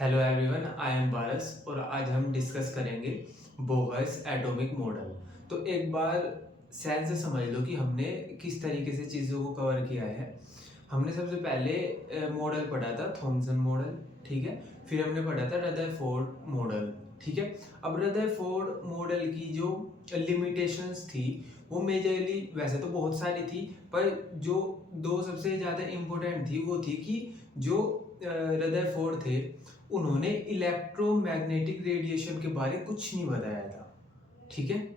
Hello everyone, I am पारस और आज हम डिस्कस करेंगे बोहर्स एटॉमिक मॉडल। तो एक बार शायद से समझ लो कि हमने किस तरीके से चीज़ों को कवर किया है। हमने सबसे पहले मॉडल पढ़ा था थॉमसन मॉडल, ठीक है। फिर हमने पढ़ा था रदरफोर्ड मॉडल, ठीक है। अब रदरफोर्ड मॉडल की जो लिमिटेशंस थी वो मेजरली वैसे तो बहुत सारी थी, पर जो दो सबसे ज़्यादा इम्पोर्टेंट थी वो थी कि जो रदरफोर्ड थे उन्होंने इलेक्ट्रोमैग्नेटिक रेडिएशन के बारे कुछ नहीं बताया था, ठीक है।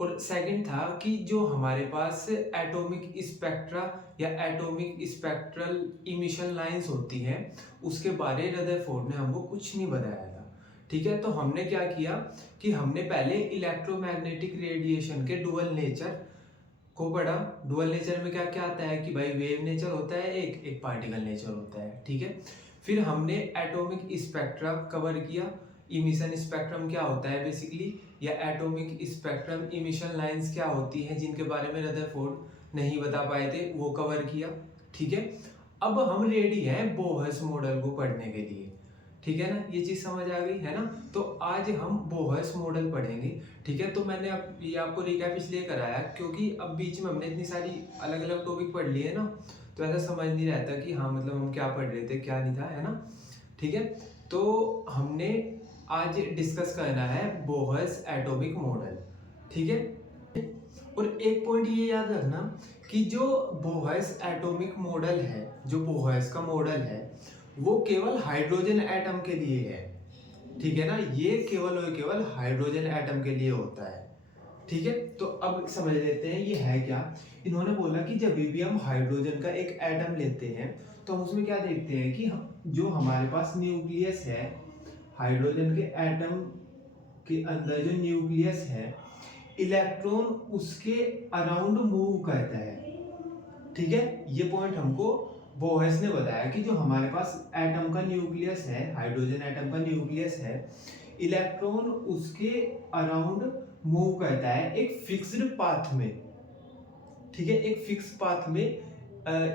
और सेकंड था कि जो हमारे पास एटॉमिक स्पेक्ट्रा या एटॉमिक स्पेक्ट्रल इमिशन लाइंस होती हैं उसके बारे रदरफोर्ड ने हमको कुछ नहीं बताया था, ठीक है। तो हमने क्या किया कि हमने पहले इलेक्ट्रोमैग्नेटिक रेडिएशन के डुअल नेचर को पढ़ा। डुअल नेचर में क्या क्या आता है कि भाई वेव नेचर होता है, एक एक पार्टिकल नेचर होता है, ठीक है। फिर हमने एटॉमिक स्पेक्ट्रम कवर किया। इमिशन स्पेक्ट्रम क्या होता है बेसिकली, या एटॉमिक स्पेक्ट्रम इमिशन लाइंस क्या होती हैं जिनके बारे में रदरफोर्ड नहीं बता पाए थे, वो कवर किया, ठीक है। अब हम रेडी हैं बोहर्स मॉडल को पढ़ने के लिए, ठीक है ना। ये चीज समझ आ गई है ना। तो आज हम बोहर्स मॉडल पढ़ेंगे, ठीक है। तो मैंने अब ये आपको रिकैप इसलिए कराया क्योंकि अब बीच में हमने इतनी सारी अलग अलग टॉपिक पढ़ लिए ना, तो ऐसा समझ नहीं रहता कि हाँ मतलब हम क्या पढ़ रहे थे क्या नहीं था, है ना, ठीक है। तो हमने आज डिस्कस करना है बोहर्स एटॉमिक मॉडल, ठीक है। और एक पॉइंट ये याद रखना कि जो बोहर्स एटॉमिक मॉडल है, जो बोहर्स का मॉडल है वो केवल हाइड्रोजन एटम के लिए है, ठीक है ना। ये केवल और केवल हाइड्रोजन एटम के लिए होता है, ठीक है। तो अब समझ लेते हैं ये है क्या। इन्होंने बोला कि जब भी हम हाइड्रोजन का एक एटम लेते हैं तो हम उसमें क्या देखते हैं कि जो हमारे पास न्यूक्लियस है, हाइड्रोजन के एटम के अंदर जो न्यूक्लियस है, इलेक्ट्रॉन उसके अराउंड मूव करता है, ठीक है। ये पॉइंट हमको बोहर्स ने बताया कि जो हमारे पास एटम का न्यूक्लियस है, हाइड्रोजन एटम का न्यूक्लियस है, इलेक्ट्रॉन उसके अराउंड मूव करता है एक फिक्स्ड पाथ में, ठीक है। एक फिक्स पाथ में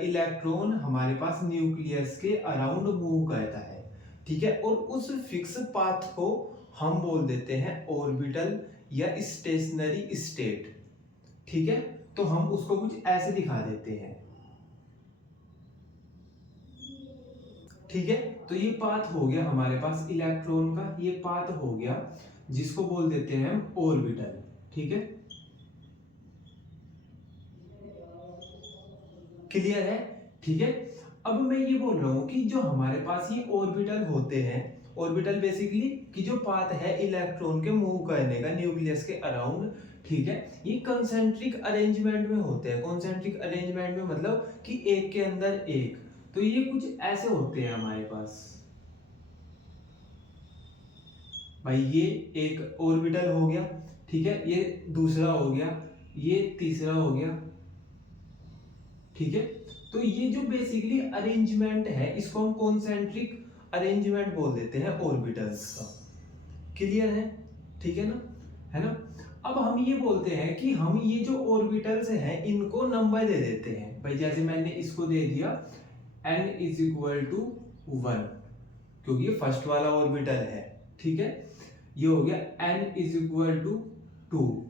इलेक्ट्रॉन हमारे पास न्यूक्लियस के अराउंड मूव करता है, ठीक है। और उस फिक्स पाथ को हम बोल देते हैं ऑर्बिटल या स्टेशनरी स्टेट, ठीक है। तो हम उसको कुछ ऐसे दिखा देते हैं, ठीक है। तो ये पाथ हो गया हमारे पास इलेक्ट्रॉन का, ये पाथ हो गया जिसको बोल देते हैं हम ऑर्बिटल, ठीक है। क्लियर है, ठीक है। अब मैं ये बोल रहा हूं कि जो हमारे पास ये ऑर्बिटल होते हैं, ऑर्बिटल बेसिकली कि जो पाथ है इलेक्ट्रॉन के मूव करने का न्यूक्लियस के अराउंड, ठीक है, ये कंसेंट्रिक अरेंजमेंट में होते हैं। कंसेंट्रिक अरेंजमेंट में मतलब कि एक के अंदर एक। तो ये कुछ ऐसे होते हैं हमारे पास, भाई ये एक ऑर्बिटल हो गया, ठीक है, ये दूसरा हो गया, ये तीसरा हो गया, ठीक है। तो ये जो बेसिकली अरेंजमेंट है इसको हम कॉन्सेंट्रिक अरेंजमेंट बोल देते हैं ऑर्बिटल्स का। क्लियर है, ठीक है ना, है ना। अब हम ये बोलते हैं कि हम ये जो ऑर्बिटल्स हैं इनको नंबर दे देते हैं। भाई जैसे मैंने इसको दे दिया n इज इक्वल टू 1, क्योंकि ये फर्स्ट वाला ऑर्बिटल है, ठीक है। ये हो गया n इज इक्वल टू 2,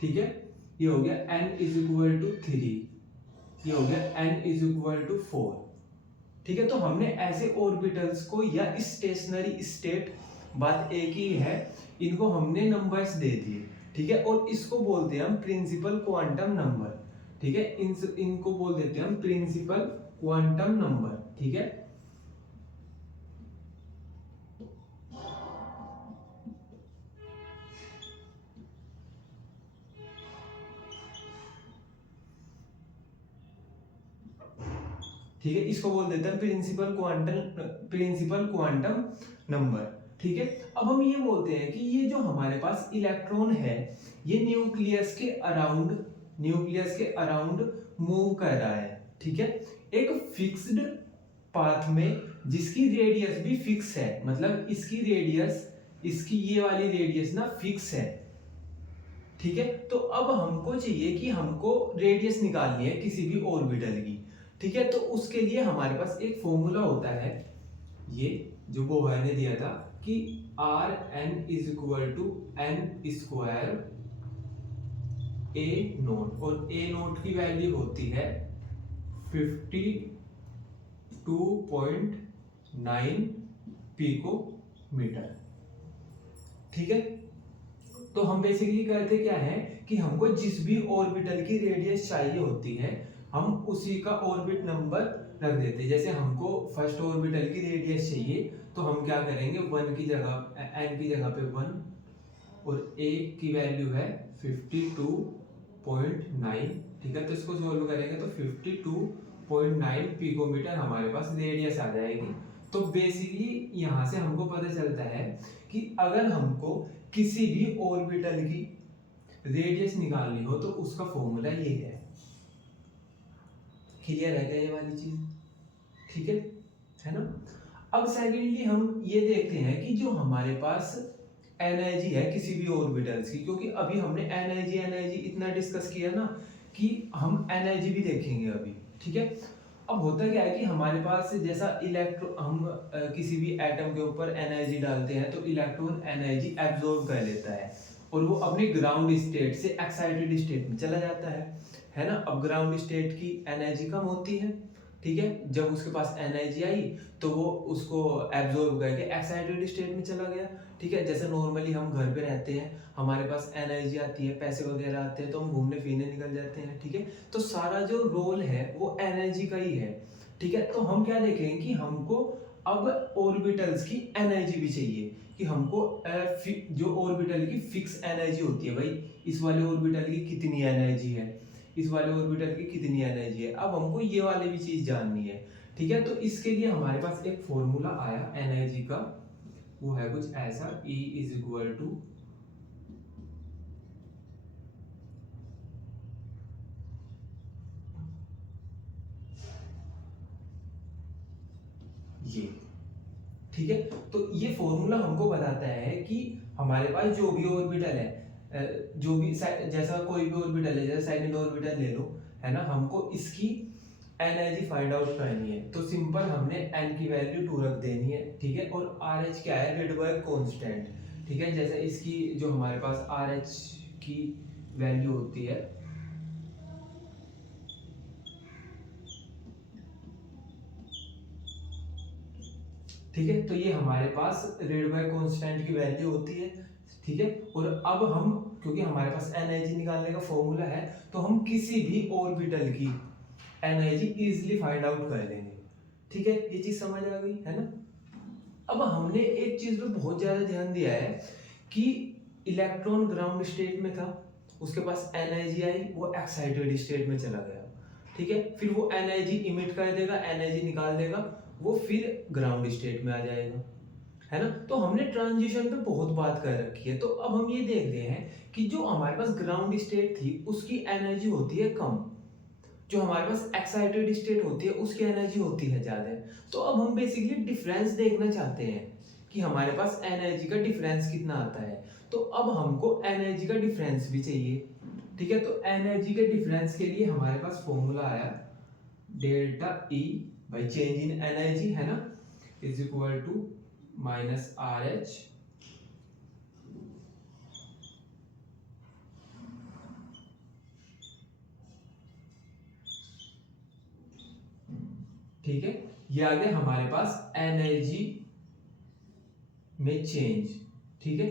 ठीक है। ये हो गया n इज इक्वल टू 3, ये हो गया n इज इक्वल टू 4, ठीक है। तो हमने ऐसे ऑर्बिटल्स को या स्टेशनरी स्टेट, बात एक ही है, इनको हमने नंबर्स दे दिए, ठीक है। और इसको बोलते हैं हम प्रिंसिपल क्वांटम नंबर, ठीक है। इनको बोल देते हैं हम प्रिंसिपल क्वांटम नंबर, ठीक है। ठीक है, इसको बोल देते हैं प्रिंसिपल क्वांटम नंबर, ठीक है। अब हम ये बोलते हैं कि ये जो हमारे पास इलेक्ट्रॉन है ये न्यूक्लियस के अराउंड मूव कर रहा है, ठीक है, एक फिक्स्ड पाथ में जिसकी रेडियस भी फिक्स है। मतलब इसकी रेडियस, इसकी ये वाली रेडियस ना फिक्स है, ठीक है। तो अब हमको चाहिए कि हमको रेडियस निकालनी है किसी भी ऑर्बिटल की, ठीक है। तो उसके लिए हमारे पास एक फॉर्मूला होता है, ये जो बोहर ने दिया था कि r n is equal to n square a naught, और ए नोट की वैल्यू होती है 52.9 पिको मीटर। ठीक है, तो हम बेसिकली करते क्या है कि हमको जिस भी ऑर्बिटल की रेडियस चाहिए होती है हम उसी का ऑर्बिट नंबर रख देते हैं। जैसे हमको फर्स्ट ऑर्बिटल की रेडियस चाहिए तो हम क्या करेंगे, वन की जगह एन की जगह पे 1 और ए की वैल्यू है 52.9। ठीक है, तो इसको सोल्व करेंगे तो 52.9 पिकोमीटर हमारे पास रेडियस आ जाएगी। तो बेसिकली यहाँ से हमको पता चलता है कि अगर हमको किसी भी ऑर्बिटल की रेडियस निकालनी हो तो उसका फॉर्मूला ये है। क्लियर है क्या ये वाली चीज? ठीक है ना। अब सेकेंडली हम ये देखते हैं कि जो हमारे पास एनर्जी है किसी भी ऑर्बिटल्स की, क्योंकि अभी हमने एनर्जी इतना डिस्कस किया ना कि हम एनर्जी भी देखेंगे अभी। ठीक है, अब होता क्या है कि हमारे पास जैसा इलेक्ट्रॉन हम किसी भी एटम के ऊपर एनर्जी डालते हैं तो इलेक्ट्रॉन एनर्जी एब्जॉर्ब कर लेता है और वो अपने ग्राउंड स्टेट से एक्साइटेड स्टेट में चला जाता है ना। अब ग्राउंड स्टेट की एनर्जी कम होती है, ठीक है, जब उसके पास एनर्जी आई तो वो उसको एब्जॉर्ब करके एक्साइटेड स्टेट में चला गया। ठीक है, जैसे नॉर्मली हम घर पे रहते हैं, हमारे पास एनर्जी आती है, पैसे वगैरह आते हैं तो हम घूमने फिरने निकल जाते हैं। ठीक है, तो सारा जो रोल है वो एनर्जी का ही है। ठीक है, तो हम क्या देखेंगे कि हमको अब ऑर्बिटल्स की एनर्जी भी चाहिए कि हमको जो ऑर्बिटल की फिक्स एनर्जी होती है, भाई इस वाले ऑर्बिटल की कितनी एनर्जी है, इस वाले ऑर्बिटल की कितनी एनर्जी है, अब हमको ये वाली भी चीज जाननी है। ठीक है, तो इसके लिए हमारे पास एक फॉर्मूला आया एनर्जी का, वो है कुछ ऐसा, E इज इक्वल टू ये। ठीक है, तो ये फॉर्मूला हमको बताता है कि हमारे पास जो भी ऑर्बिटल है, जो भी जैसा कोई भी ऑर्बिटल है, जैसे सेकंड ऑर्बिटल ले लो, है ना, हमको इसकी एनर्जी फाइंड आउट करनी है। तो सिंपल हमने n की वैल्यू 2 रख देनी है। ठीक है, और RH क्या है, रेडबर्ग कांस्टेंट। ठीक है, जैसे इसकी जो हमारे पास RH की वैल्यू होती है, ठीक है, तो ये हमारे पास रेडबर्ग कांस्टेंट की वैल्यू होती है। ठीक है, और अब हम क्योंकि हमारे पास एनर्जी निकालने का फॉर्मूला है तो हम किसी भी ऑर्बिटल की एनर्जी इजीली फाइंड आउट कर लेंगे। ठीक है, ये चीज समझ आ गई है ना। अब हमने एक चीज पे बहुत ज्यादा ध्यान दिया है कि इलेक्ट्रॉन ग्राउंड स्टेट में था, उसके पास एनर्जी आई, वो एक्साइटेड स्टेट में चला गया। ठीक है, फिर वो एनर्जी इमिट कर देगा, एनर्जी निकाल देगा, वो फिर ग्राउंड स्टेट में आ जाएगा, है ना। तो हमने ट्रांजिशन पे बहुत बात कर रखी है, तो अब हम ये देख रहे हैं कि जो हमारे पास ग्राउंड स्टेट थी उसकी एनर्जी होती है कम, जो हमारे पास एक्साइटेड स्टेट होती है उसकी एनर्जी होती है ज्यादा। तो अब हम बेसिकली डिफरेंस देखना चाहते हैं कि हमारे पास एनर्जी का डिफरेंस कितना आता है। तो अब हमको एनर्जी का डिफरेंस भी चाहिए। ठीक है, तो एनर्जी के डिफरेंस के लिए हमारे पास फॉर्मूला आया delta E by change in energy, है ना, is equal to minus RH ठीक है, ये आ गया हमारे पास एनर्जी में चेंज। ठीक है,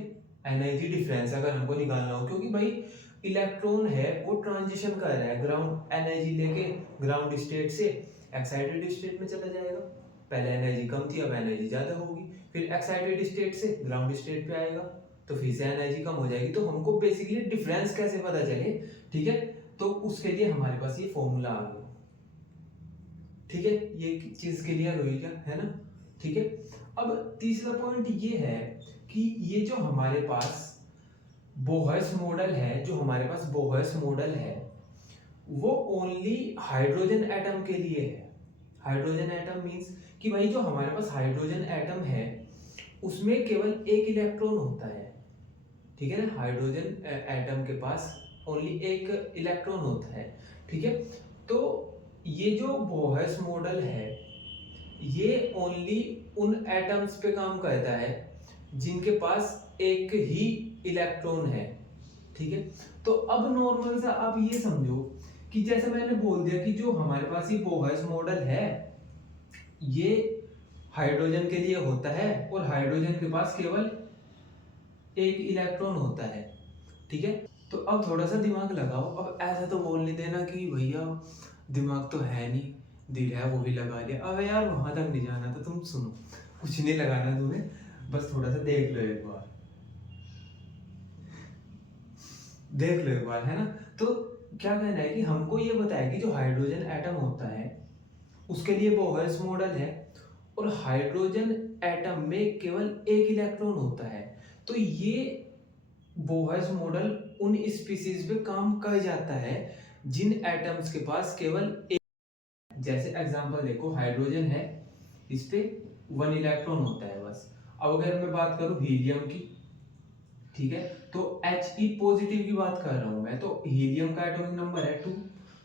एनर्जी डिफरेंस अगर हमको निकालना हो, क्योंकि भाई इलेक्ट्रॉन है वो ट्रांजिशन कर रहा है, ग्राउंड एनर्जी लेके ग्राउंड स्टेट से एक्साइटेड स्टेट में चला जाएगा। पहले एनर्जी कम थी, अब एनर्जी ज्यादा होगी, फिर एक्साइटेड स्टेट से ग्राउंड स्टेट पे आएगा तो फिर से एनर्जी कम हो जाएगी। तो हमको बेसिकली डिफरेंस कैसे पता चले, ठीक है, तो उसके लिए हमारे पास ये फॉर्मूला आ गया। ठीक है, ये चीज क्लियर हुई क्या, है ना। ठीक है, अब तीसरा पॉइंट ये है कि ये जो हमारे पास बोहर्स मॉडल है, जो हमारे पास बोहर्स मॉडल है वो ओनली हाइड्रोजन एटम के लिए है। हाइड्रोजन एटम मींस कि भाई जो हमारे पास हाइड्रोजन एटम है उसमें केवल एक इलेक्ट्रॉन होता है। ठीक है ना, हाइड्रोजन एटम के पास ओनली एक इलेक्ट्रॉन होता है। ठीक है, तो ये जो बोहर्स मॉडल है ये ओनली उन एटम्स पे काम करता है जिनके पास एक ही इलेक्ट्रॉन है। ठीक है, तो अब नॉर्मल सा आप ये समझो कि जैसे मैंने बोल दिया कि जो हमारे पास ये बोहर्स मॉडल है ये हाइड्रोजन के लिए होता है और हाइड्रोजन के पास केवल एक इलेक्ट्रॉन होता है। ठीक है, तो अब थोड़ा सा दिमाग लगाओ। अब ऐसा तो बोल नहीं देना कि भैया दिमाग तो है नहीं, दिल है वो भी लगा लिया। अब यार वहां तक नहीं जाना था, तुम सुनो, कुछ नहीं लगाना तुम्हें, बस थोड़ा सा देख लो एक बार, देख लो एक बार, है ना। तो क्या कहना है कि हमको ये बताया कि जो हाइड्रोजन एटम होता है उसके लिए बोहर्स मॉडल है और हाइड्रोजन एटम में केवल एक इलेक्ट्रॉन होता है। तो ये बोहर्स मॉडल उन स्पीसीज पे काम कर जाता है जिन एटम्स के पास केवल एक, जैसे एग्जांपल देखो हाइड्रोजन है, इस पे 1 इलेक्ट्रॉन होता है बस। अब अगर मैं बात करूं हीलियम की, ठीक है, तो He पॉजिटिव की बात कर रहा हूं मैं, तो हीलियम का एटॉमिक नंबर है 2,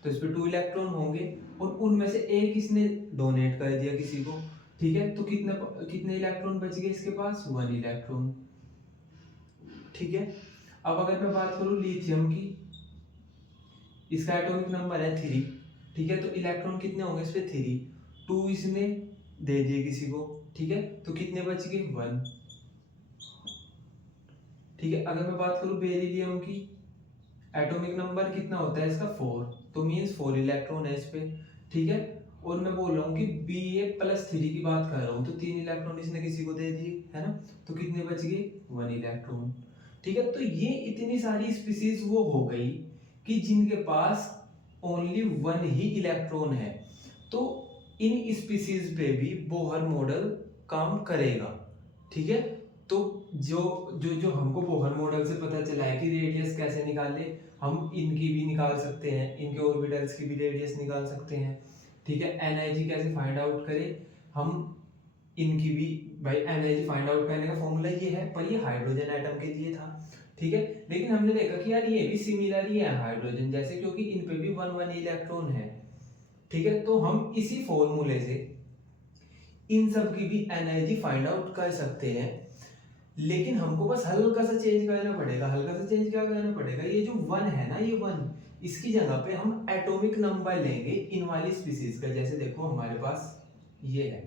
तो इस पे 2 इलेक्ट्रॉन होंगे और उनमें से एक इसने डोनेट कर दिया किसी को। ठीक है, तो कितने कितने इलेक्ट्रॉन बच गए इसके पास, 1 इलेक्ट्रॉन। ठीक है, अब अगर मैं बात करूं लिथियम की, इसका एटॉमिक नंबर है 3। ठीक है, तो इलेक्ट्रॉन कितने होंगे इस पे, 3, 2 इसने दे दिए किसी को। ठीक है, तो कितने बच गए, 1। ठीक है, अगर मैं बात करूं बेरिलियम की, एटॉमिक नंबर कितना होता है इसका, 4, तो मींस 4 इलेक्ट्रॉन है इस पे। ठीक है, और मैं बोल रहा हूँ कि Ba+3 की बात कर रहा हूँ, तो 3 इलेक्ट्रॉन इसने किसी को दे दिए, है ना, तो कितने बच गए, 1 इलेक्ट्रॉन। ठीक है, तो ये इतनी सारी स्पीसीज वो हो गई कि जिनके पास ओनली 1 ही इलेक्ट्रॉन है। तो इन स्पीसीज पे भी बोहर मॉडल काम करेगा। ठीक है, तो जो जो जो हमको बोहर मॉडल से पता चला है कि रेडियस कैसे निकाले, हम इनकी भी निकाल सकते हैं, इनके ऑर्बिटल्स की भी रेडियस निकाल सकते हैं। ठीक है, एनर्जी कैसे फाइंड आउट करें, हम इनकी भी, भाई एनर्जी फाइंड आउट करने का फॉर्मूला ये है, पर ये हाइड्रोजन एटम के लिए था। ठीक है, लेकिन हमने देखा कि यार ये भी सिमिलर ही है हाइड्रोजन जैसे, क्योंकि इन पे भी 1 1 इलेक्ट्रॉन है। ठीक है, तो हम इसी फॉर्मूले से इन सब की भी एनर्जी फाइंड आउट कर सकते हैं। लेकिन हमको बस हल्का सा चेंज करना पड़ेगा। हल्का सा चेंज क्या करना पड़ेगा, ये जो 1 है ना, ये 1, इसकी जगह पे हम एटॉमिक नंबर लेंगे इन वाली स्पीसीज का। जैसे देखो हमारे पास ये है,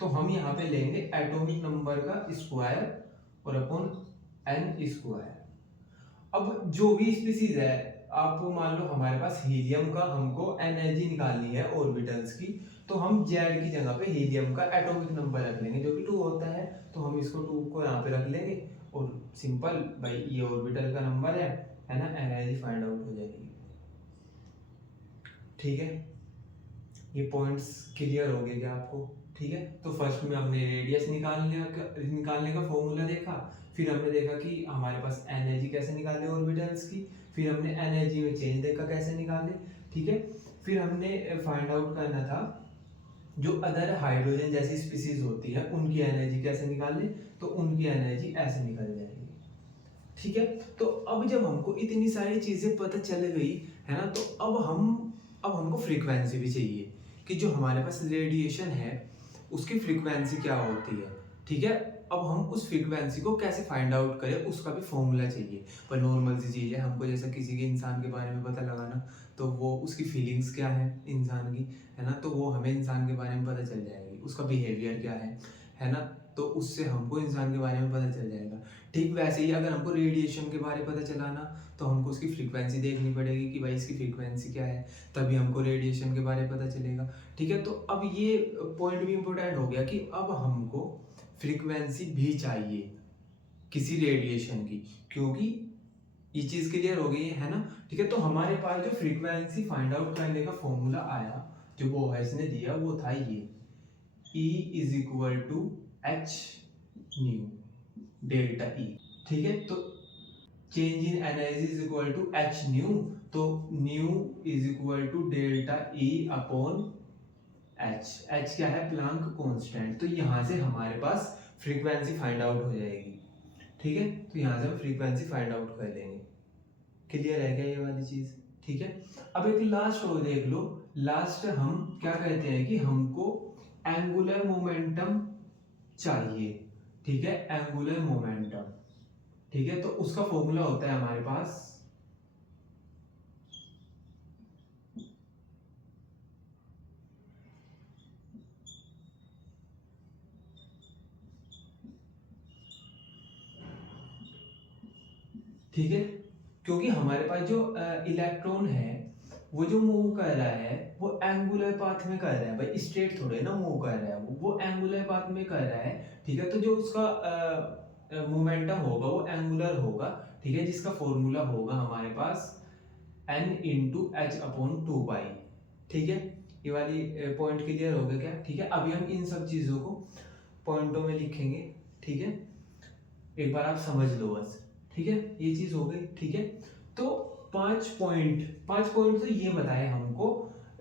तो हम यहाँ पे लेंगे एटॉमिक नंबर का स्क्वायर और अपॉन n स्क्वायर। अब जो भी स्पीसीज है, आप मान लो हमारे पास हीलियम का हमको एनर्जी निकालनी है ऑर्बिटल्स की, तो हम जेड की जगह पे हीलियम का एटॉमिक नंबर रख लेंगे जो कि 2 होता है, तो हम इसको 2 को यहाँ पे रख लेंगे और सिंपल भाई ये ऑर्बिटल का नंबर है ना, एनर्जी फाइंड आउट हो जाएगी। ठीक है, ये पॉइंट्स क्लियर हो गए क्या आपको। ठीक है, तो फर्स्ट में हमने रेडियस निकालने का फॉर्मूला देखा, फिर हमने देखा कि हमारे पास एनर्जी कैसे निकाले ऑर्बिटल्स की, फिर हमने एनर्जी में चेंज देखा कैसे निकाले। ठीक है, फिर हमने फाइंड आउट करना था जो अदर हाइड्रोजन जैसी स्पीसीज होती है उनकी एनर्जी कैसे निकालने, तो उनकी एनर्जी ऐसे निकल जाएगी। ठीक है, तो अब जब हमको इतनी सारी चीजें पता चल गई है ना, तो अब हमको फ्रीक्वेंसी भी चाहिए कि जो हमारे पास रेडिएशन है उसकी फ्रीक्वेंसी क्या होती है। ठीक है, अब हम उस फ्रीक्वेंसी को कैसे फाइंड आउट करें उसका भी फॉर्मूला चाहिए। पर नॉर्मल सी चीज़ है, हमको जैसा किसी के इंसान के बारे में पता लगाना, तो वो उसकी फीलिंग्स क्या है इंसान की, है ना, तो वो हमें इंसान के बारे में पता चल जाएगी, उसका बिहेवियर क्या है ना, तो उससे हमको इंसान के बारे में पता चल जाएगा। ठीक वैसे ही अगर हमको रेडिएशन के बारे में पता चलाना, तो हमको उसकी फ्रीक्वेंसी देखनी पड़ेगी कि भाई इसकी फ्रीक्वेंसी क्या है, तभी हमको रेडिएशन के बारे में पता चलेगा। ठीक है, तो अब ये पॉइंट भी इम्पोर्टेंट हो गया कि अब हमको फ्रीक्वेंसी भी चाहिए किसी रेडिएशन की, क्योंकि ये चीज क्लियर हो गई है ना। ठीक है, तो हमारे पास जो फ्रीक्वेंसी फाइंड आउट करने का फॉर्मूला आया जो बोहेस ने दिया वो था ये, E is equal to H nu delta E. ठीक है, तो change in energy is equal to H nu, तो nu is equal to delta E upon H. H क्या है, प्लांक कांस्टेंट, तो यहां से हमारे पास फ्रीक्वेंसी फाइंड आउट हो जाएगी। ठीक है, तो यहां से हम फ्रीक्वेंसी फाइंड आउट कर लेंगे। क्लियर है क्या ये वाली चीज। ठीक है, अब एक लास्ट और देख लो। लास्ट हम क्या कहते हैं कि हमको एंगुलर मोमेंटम चाहिए, ठीक है, एंगुलर मोमेंटम, ठीक है। तो उसका फॉर्मूला होता है हमारे पास ठीक है, क्योंकि हमारे पास जो इलेक्ट्रॉन है वो जो मूव कर रहा है वो एंगुलर पाथ में कर रहा है भाई, स्ट्रेट थोड़े ना मूव कर रहा है, वो एंगुलर पाथ में कर रहा है, ठीक है। तो जो उसका मोमेंटम होगा वो एंगुलर होगा, ठीक है, जिसका फॉर्मूला होगा हमारे पास n इंटू एच अपॉन 2 पाई, ठीक है। ये वाली पॉइंट क्लियर हो गया क्या? ठीक है, अभी हम इन सब चीज़ों को पॉइंटों में लिखेंगे, ठीक है, एक बार आप समझ लो बस, ठीक है, ये चीज हो गई, ठीक है। तो 5 पॉइंट तो ये बताए हमको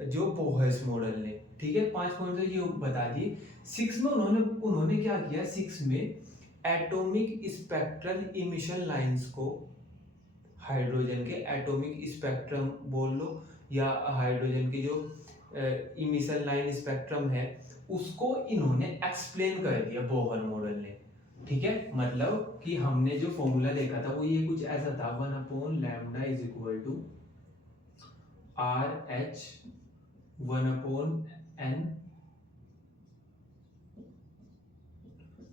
जो बोहेस मॉडल ने, ठीक है, 5 पॉइंट तो ये बता दिए। 6 में उन्होंने उन्होंने क्या किया, 6 में एटॉमिक स्पेक्ट्रल इमिशन लाइंस को, हाइड्रोजन के एटॉमिक स्पेक्ट्रम बोल लो या हाइड्रोजन की जो इमिशन लाइन स्पेक्ट्रम है उसको इन्होंने एक्सप्लेन कर दिया बोहर मॉडल ने, ठीक है। मतलब कि हमने जो फॉर्मूला देखा था वो ये कुछ ऐसा था, 1/λ is equal to RH 1/n।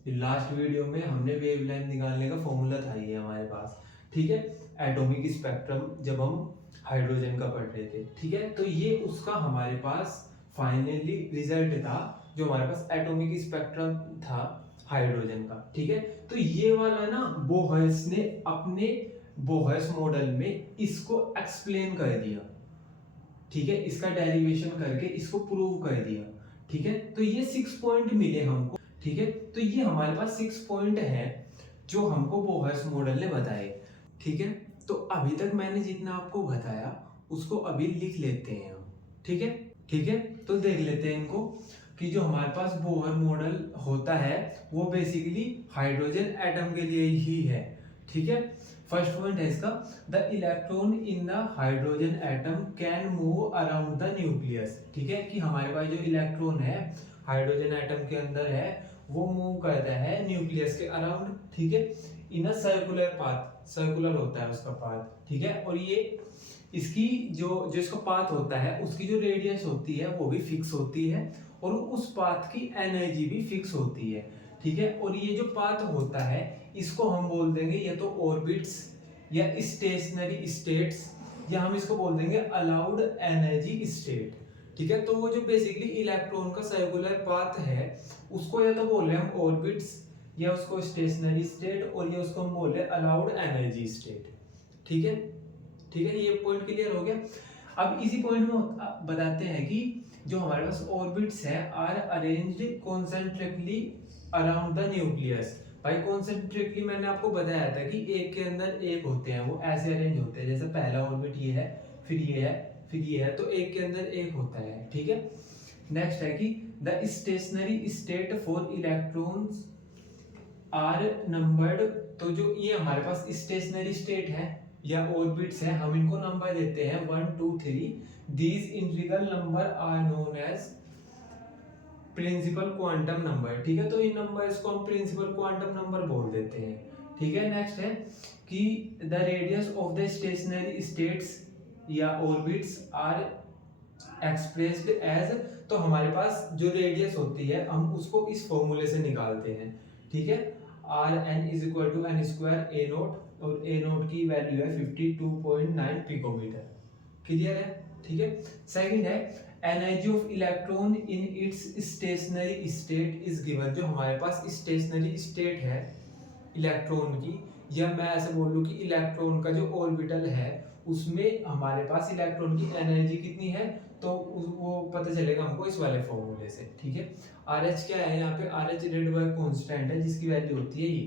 Last video में हमने वेवलेंथ निकालने का फॉर्मूला था ये हमारे पास, ठीक है, एटॉमिक स्पेक्ट्रम जब हम हाइड्रोजन का पढ़ रहे थे, ठीक है। तो ये उसका हमारे पास फाइनली रिजल्ट था जो हमारे पास एटॉमिक स्पेक्ट्रम था हाइड्रोजन का, ठीक है। तो ये वाला ना बोहर्स ने अपने बोहर्स मॉडल में इसको एक्सप्लेन कर दिया, ठीक है, इसका डेरिवेशन करके इसको प्रूव कर दिया, ठीक है। तो ये 6 पॉइंट मिले हमको, ठीक है। तो ये हमारे पास 6 पॉइंट है जो हमको बोहर्स मॉडल ने बताए, ठीक है। तो अभी तक मैंने जितना आपको बताया उसको अभी लिख लेते हैं हम, ठीक है, ठीक है। तो देख लेते हैं इनको कि जो हमारे पास बोहर मॉडल होता है वो बेसिकली हाइड्रोजन एटम के लिए ही है, ठीक है। फर्स्ट पॉइंट है इसका, the electron in the hydrogen atom can move around the nucleus, ठीक है, कि हमारे पास जो इलेक्ट्रॉन है हाइड्रोजन एटम के अंदर है वो मूव करता है न्यूक्लियस के अराउंड, ठीक है, इन अ सर्कुलर पाथ, सर्कुलर होता है उसका पाथ, ठीक है। और ये इसकी जो जो इसका पाथ होता है उसकी जो रेडियस होती है वो भी फिक्स होती है और उस पाथ की एनर्जी भी फिक्स होती है, ठीक है। और ये जो पाथ होता है इसको हम बोल देंगे या तो ऑर्बिट्स या स्टेशनरी स्टेट्स या हम इसको बोल देंगे अलाउड एनर्जी स्टेट, ठीक है। तो वो जो बेसिकली इलेक्ट्रॉन का सर्कुलर पाथ है उसको या तो बोल रहे हैं हम ऑर्बिट्स या उसको स्टेशनरी स्टेट और ये उसको हम बोल रहे हैं अलाउड एनर्जी स्टेट, ठीक है, ठीक है। ये पॉइंट क्लियर हो गया। अब इसी पॉइंट में बताते हैं कि जो हमारे पास ऑर्बिट्स है are arranged concentrically around the nucleus. भाई कॉन्सेंट्रिकली मैंने आपको बताया था कि एक के अंदर एक होते हैं, वो ऐसे अरेंज होते हैं, जैसे पहला ऑर्बिट ये है, फिर ये है, फिर ये है, तो एक के अंदर एक होता है, ठीक है। नेक्स्ट है कि the stationary state for electrons are numbered. तो जो ये हमारे पास स्टेशनरी स्टेट है या ऑर्बिट्स है हम इनको नंबर देते हैं 1 2 3। These integral number are known as principal quantum number, ठीक है। तो इन नंबर्स को हम प्रिंसिपल क्वांटम नंबर बोल देते हैं, ठीक है। नेक्स्ट है कि the radius of the stationery states या ऑर्बिट्स आर एक्सप्रेस्ड एज। तो हमारे पास जो रेडियस होती है हम उसको इस फॉर्मूले से निकालते हैं, ठीक है, r n is equal to n square a naught, और ए नोट की वैल्यू है 52.9 पिकोमीटर, क्लियर है, ठीक है। सेकंड है energy of electron in its stationery state is given. जो हमारे पास स्टेशनरी स्टेट है इलेक्ट्रॉन की, या मैं ऐसे बोल लूँ कि इलेक्ट्रॉन का जो ऑर्बिटल है उसमें हमारे पास इलेक्ट्रॉन की एनर्जी कितनी है, तो वो पता चलेगा हमको इस वाले फॉर्मूले से, ठीक है। आर एच क्या है यहाँ पे, आर एच रेडबर्ग कांस्टेंट है जिसकी वैल्यू होती है ये,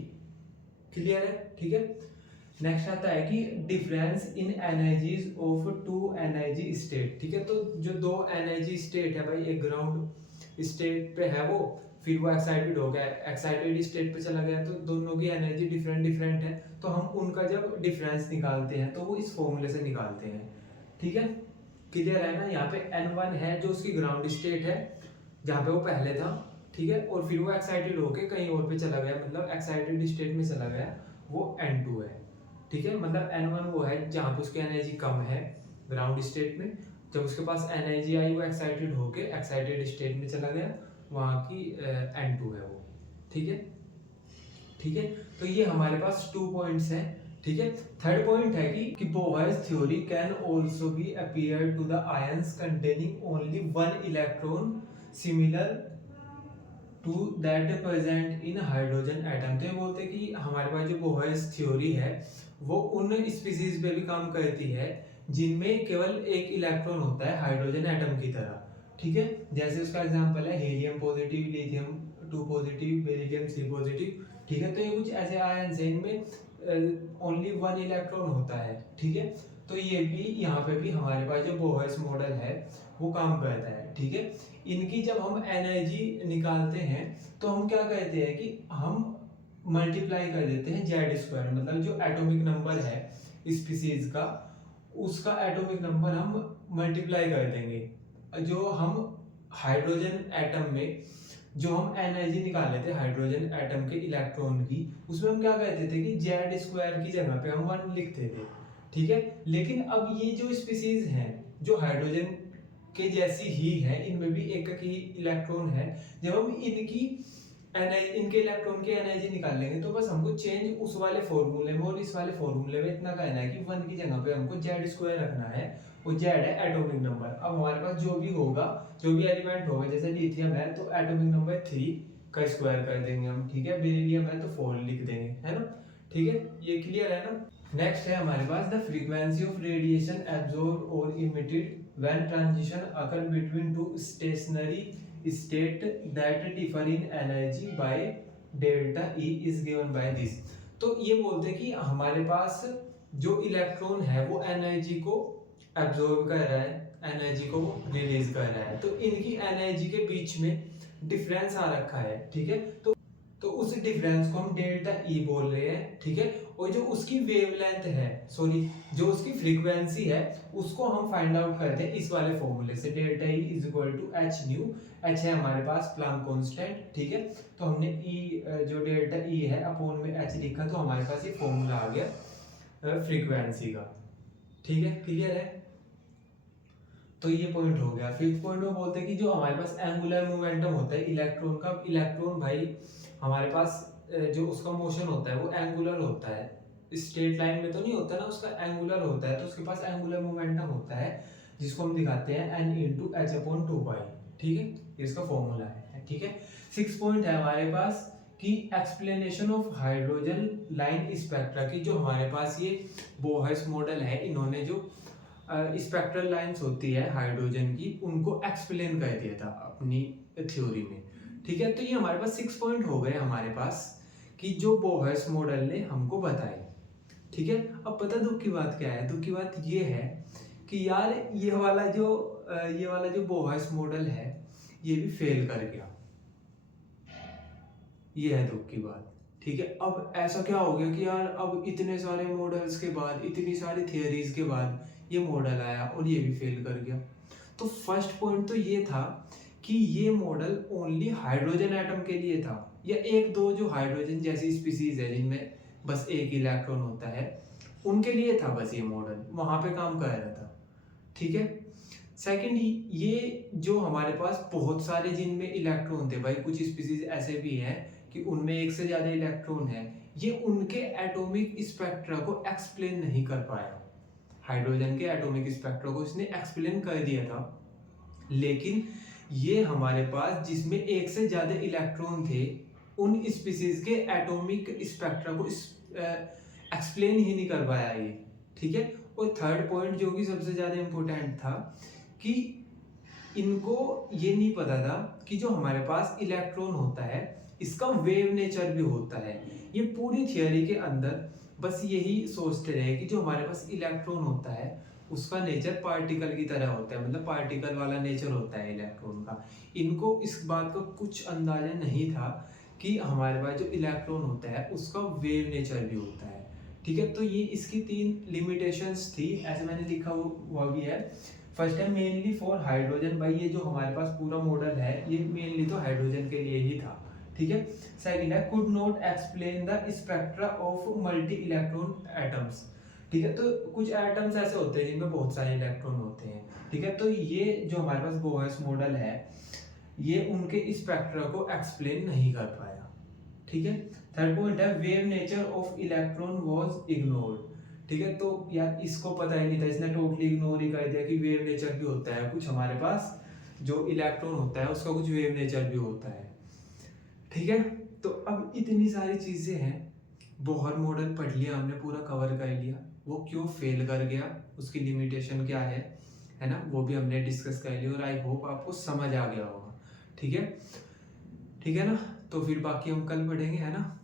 क्लियर है, ठीक है। नेक्स्ट आता है कि difference in energies of two energy state, ठीक है। तो जो दो एनर्जी स्टेट है भाई, एक ग्राउंड स्टेट पे है वो, फिर वो एक्साइटेड हो गया, एक्साइटेड स्टेट पे चला गया, तो दोनों की एनर्जी डिफरेंट डिफरेंट है, तो हम उनका जब डिफरेंस निकालते हैं तो वो इस फॉर्मूले से निकालते हैं, ठीक है, क्लियर है ना। यहाँ पे N1 है जो उसकी ग्राउंड स्टेट है, जहाँ पे वो पहले था, ठीक है, और फिर वो एक्साइटेड होके कहीं और पे चला गया, मतलब एक्साइटेड स्टेट में चला गया, वो N2 है, ठीक है। मतलब N1 वो है जहाँ पे उसकी एनर्जी कम है ग्राउंड स्टेट में, जब उसके पास एनर्जी आई वो एक्साइटेड होके एक्साइटेड स्टेट में चला गया, वहाँ की N2 है वो, ठीक है, ठीक है। तो ये हमारे पास 2 पॉइंट्स हैं, ठीक है। थर्ड पॉइंट है कि Bohr's theory can also be appear to the ions containing only one electron similar to that present in hydrogen atom. तो ये बोलते हैं कि हमारे पास जो बोहर्स थ्योरी है वो उन स्पीसीज पे भी काम करती है जिनमें केवल एक इलेक्ट्रॉन होता है हाइड्रोजन एटम की तरह, ठीक है। जैसे उसका एग्जांपल है helium positive, lithium 2 positive, beryllium 3 positive, ठीक है। तो ये कुछ ऐसे आयन्स हैं इनमें ओनली वन इलेक्ट्रॉन होता है, ठीक है। तो ये भी यहाँ पे भी हमारे पास जो बोहर्स मॉडल है वो काम करता है, ठीक है। इनकी जब हम एनर्जी निकालते हैं तो हम क्या कहते हैं कि हम मल्टीप्लाई कर देते हैं जेड स्क्वायर, मतलब जो एटॉमिक नंबर है स्पीसीज का उसका एटॉमिक नंबर हम मल्टीप्लाई कर देंगे। जो हम हाइड्रोजन एटम में जो हम एनर्जी निकाल लेते हैं हाइड्रोजन एटम के इलेक्ट्रॉन की, उसमें हम क्या कहते थे कि जेड स्क्वायर की जगह पे हम 1 लिखते थे, ठीक है। लेकिन अब ये जो स्पीसीज हैं जो हाइड्रोजन के जैसी ही है, इनमें भी एक ही इलेक्ट्रॉन है, जब हम इनके इलेक्ट्रॉन की एनर्जी निकाल लेंगे तो बस हमको चेंज उस वाले फॉर्मूले में और इस वाले फॉर्मूले में इतना करना है कि 1 की जगह पे हमको जेड स्क्वायर रखना है, वो जेड है एटॉमिक नंबर। अब हमारे पास जो भी होगा, जो भी एलिमेंट होगा, जैसे लिथियम है तो एटॉमिक नंबर 3 का स्क्वायर कर देंगे हम, ठीक है। बेरिलियम है तो 4 लिख देंगे, है ना, ठीक है। ये क्लियर है ना। नेक्स्ट है हमारे पास the frequency of radiation absorbed और emitted when transition occur between two stationary state that differ in energy by delta E is given by this। तो ये बोलते हैं कि हमारे पास जो इलेक्ट्रॉन है वो एनर्जी को एब्जॉर्ब कर रहा है, एनर्जी को रिलीज कर रहा है, तो इनकी एनर्जी के बीच में डिफरेंस आ रखा है, ठीक है। तो उस डिफरेंस को हम डेल्टा ई बोल रहे हैं, ठीक है। और जो उसकी वेवलेंथ है, सॉरी जो उसकी फ्रीक्वेंसी है, उसको हम फाइंड आउट करते हैं इस वाले फॉर्मूले से, delta E is equal to H nu. H है हमारे पास प्लांक कांस्टेंट, ठीक है। तो हमने ई जो डेल्टा ई है अपोन में एच लिखा, तो हमारे पास ये फॉर्मूला आ गया फ्रीक्वेंसी का, ठीक है, क्लियर है। तो ये पॉइंट हो गया। फिफ्थ पॉइंट में बोलते हैं कि जो हमारे पास एंगुलर मोमेंटम होता है इलेक्ट्रॉन का, इलेक्ट्रॉन भाई हमारे पास जो उसका मोशन होता है वो एंगुलर होता है, स्ट्रेट लाइन में तो नहीं होता ना, उसका एंगुलर होता है, तो उसके पास एंगुलर मोमेंटम होता है जिसको हम दिखाते हैं n इंटू एच अपॉन 2 पाई, ठीक है, इसका फॉर्मूला है, ठीक है। 6 पॉइंट है हमारे पास कि explanation of hydrogen line spectra की, जो हमारे पास ये बोहर्स मॉडल है, इन्होंने जो स्पेक्ट्रल लाइंस होती है हाइड्रोजन की उनको एक्सप्लेन कर दिया था अपनी थ्योरी में, ठीक है। तो ये हमारे पास 6 पॉइंट हो गए हमारे पास कि जो बोहर्स मॉडल ने हमको बताए, ठीक है। अब पता दुख की बात क्या है, दुख की बात ये है कि यार ये वाला जो बोहर्स मॉडल है ये भी फेल कर गया, ये है दुख की बात, ठीक है। अब ऐसा क्या हो गया कि यार अब इतने सारे मॉडल्स के बाद, इतनी सारी थियरीज के बाद ये मॉडल आया और ये भी फेल कर गया। तो फर्स्ट पॉइंट तो ये था कि ये मॉडल ओनली हाइड्रोजन एटम के लिए था, या एक दो जो हाइड्रोजन जैसी स्पीसीज है जिनमें बस एक इलेक्ट्रॉन होता है उनके लिए था बस ये मॉडल, वहां पे काम कर रहा था, ठीक है। सेकंड, ये जो हमारे पास बहुत सारे जिनमें इलेक्ट्रॉन थे भाई, कुछ स्पीसीज ऐसे भी हैं कि उनमें एक से ज्यादा इलेक्ट्रॉन है, ये उनके एटॉमिक स्पेक्ट्रा को एक्सप्लेन नहीं कर पाया। हाइड्रोजन के एटॉमिक स्पेक्ट्रा को इसने एक्सप्लेन कर दिया था, लेकिन ये हमारे पास जिसमें एक से ज्यादा इलेक्ट्रॉन थे उन स्पीसीज के एटॉमिक स्पेक्ट्रा को एक्सप्लेन ही नहीं कर पाया ये, ठीक है। और थर्ड पॉइंट जो कि सबसे ज्यादा इंपॉर्टेंट था कि इनको ये नहीं पता था कि जो हमारे पास इलेक्ट्रॉन होता है इसका वेव नेचर भी होता है। ये पूरी थियरी के अंदर बस यही सोचते रहे कि जो हमारे पास इलेक्ट्रॉन होता है उसका नेचर पार्टिकल की तरह होता है, मतलब पार्टिकल वाला नेचर होता है इलेक्ट्रॉन का। इनको इस बात का कुछ अंदाजा नहीं था कि हमारे पास जो इलेक्ट्रॉन होता है उसका वेव नेचर भी होता है, ठीक है। तो ये इसकी 3 लिमिटेशंस थी, ऐसे मैंने लिखा हुआ भी है। फर्स्ट है मेनली फॉर हाइड्रोजन, भाई ये जो हमारे पास पूरा मॉडल है ये मेनली तो हाइड्रोजन के लिए ही था, ठीक है। सेकंड है could not explain the spectra of multi electron atoms, ठीक है। तो कुछ एटम्स ऐसे होते हैं जिनमें बहुत सारे इलेक्ट्रॉन होते हैं, ठीक है। तो ये जो हमारे पास बोहर्स मॉडल है ये उनके स्पेक्ट्रा को एक्सप्लेन नहीं कर पाया, ठीक है। थर्ड पॉइंट है wave nature of electron was ignored, ठीक है। तो यार इसको पता ही नहीं था, इसने टोटली इग्नोर ही कर दिया कि वेव नेचर भी होता है कुछ हमारे पास, जो इलेक्ट्रॉन होता है उसका कुछ वेव नेचर भी होता है, ठीक है। तो अब इतनी सारी चीजें हैं, बोहर मॉडल पढ़ लिया हमने, पूरा कवर कर लिया, वो क्यों फेल कर गया, उसकी लिमिटेशन क्या है ना, वो भी हमने डिस्कस कर लिया और आई होप आपको समझ आ गया होगा, ठीक है ना। तो फिर बाकी हम कल पढ़ेंगे, है ना।